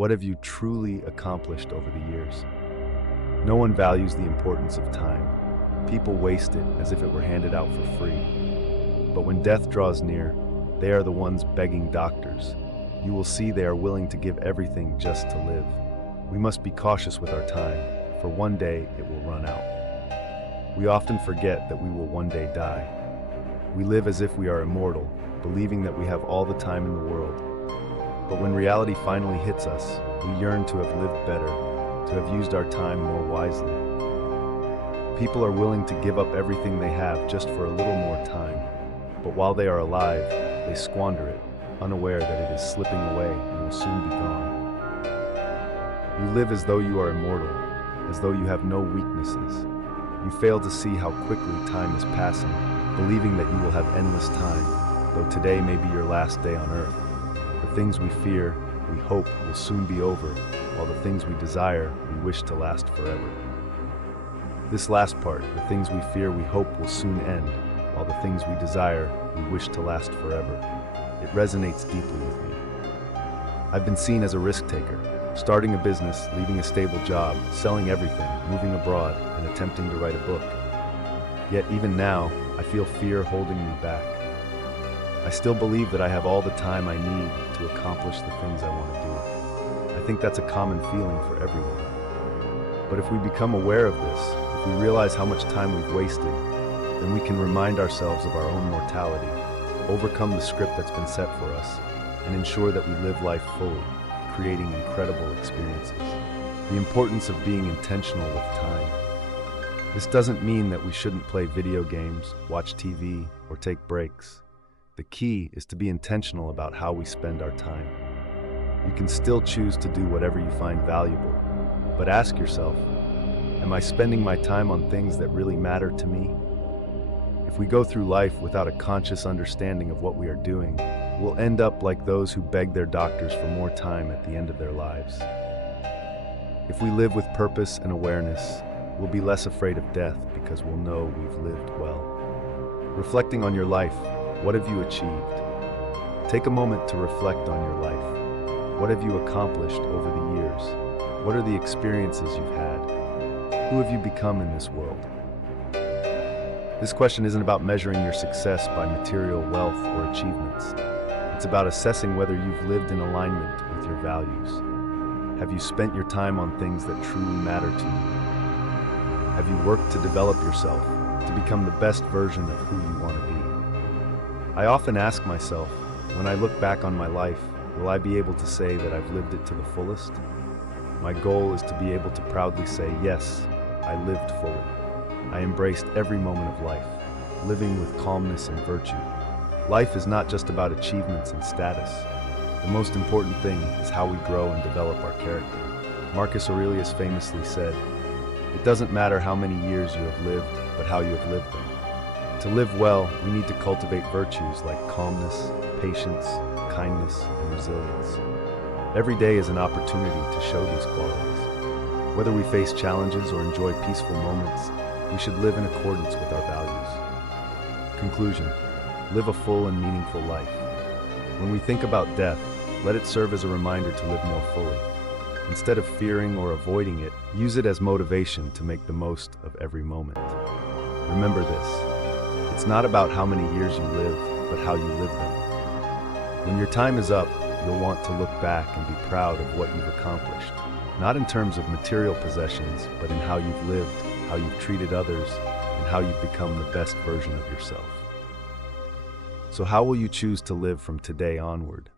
What have you truly accomplished over the years? No one values the importance of time. People waste it as if it were handed out for free. But when death draws near, they are the ones begging doctors. You will see they are willing to give everything just to live. We must be cautious with our time, for one day it will run out. We often forget that we will one day die. We live as if we are immortal, believing that we have all the time in the world. But when reality finally hits us, we yearn to have lived better, to have used our time more wisely. People are willing to give up everything they have just for a little more time. But while they are alive, they squander it, unaware that it is slipping away and will soon be gone. You live as though you are immortal, as though you have no weaknesses. You fail to see how quickly time is passing, believing that you will have endless time, though today may be your last day on earth. The things we fear, we hope will soon be over, while the things we desire, we wish to last forever. This last part, the things we fear, we hope will soon end, while the things we desire, we wish to last forever. It resonates deeply with me. I've been seen as a risk taker, starting a business, leaving a stable job, selling everything, moving abroad, and attempting to write a book. Yet even now, I feel fear holding me back. I still believe that I have all the time I need to accomplish the things I want to do. I think that's a common feeling for everyone. But if we become aware of this, if we realize how much time we've wasted, then we can remind ourselves of our own mortality, overcome the script that's been set for us, and ensure that we live life fully, creating incredible experiences. The importance of being intentional with time. This doesn't mean that we shouldn't play video games, watch TV, or take breaks. The key is to be intentional about how we spend our time. You can still choose to do whatever you find valuable, but ask yourself, am I spending my time on things that really matter to me? If we go through life without a conscious understanding of what we are doing, we'll end up like those who beg their doctors for more time at the end of their lives. If we live with purpose and awareness, we'll be less afraid of death because we'll know we've lived well. Reflecting on your life, what have you achieved? Take a moment to reflect on your life. What have you accomplished over the years? What are the experiences you've had? Who have you become in this world? This question isn't about measuring your success by material wealth or achievements. It's about assessing whether you've lived in alignment with your values. Have you spent your time on things that truly matter to you? Have you worked to develop yourself, to become the best version of who you want to be? I often ask myself, when I look back on my life, will I be able to say that I've lived it to the fullest? My goal is to be able to proudly say, yes, I lived fully. I embraced every moment of life, living with calmness and virtue. Life is not just about achievements and status. The most important thing is how we grow and develop our character. Marcus Aurelius famously said, "It doesn't matter how many years you have lived, but how you have lived them." To live well, we need to cultivate virtues like calmness, patience, kindness, and resilience. Every day is an opportunity to show these qualities. Whether we face challenges or enjoy peaceful moments, we should live in accordance with our values. Conclusion: live a full and meaningful life. When we think about death, let it serve as a reminder to live more fully. Instead of fearing or avoiding it, use it as motivation to make the most of every moment. Remember this: it's not about how many years you live, but how you live them. When your time is up, you'll want to look back and be proud of what you've accomplished. Not in terms of material possessions, but in how you've lived, how you've treated others, and how you've become the best version of yourself. So how will you choose to live from today onward?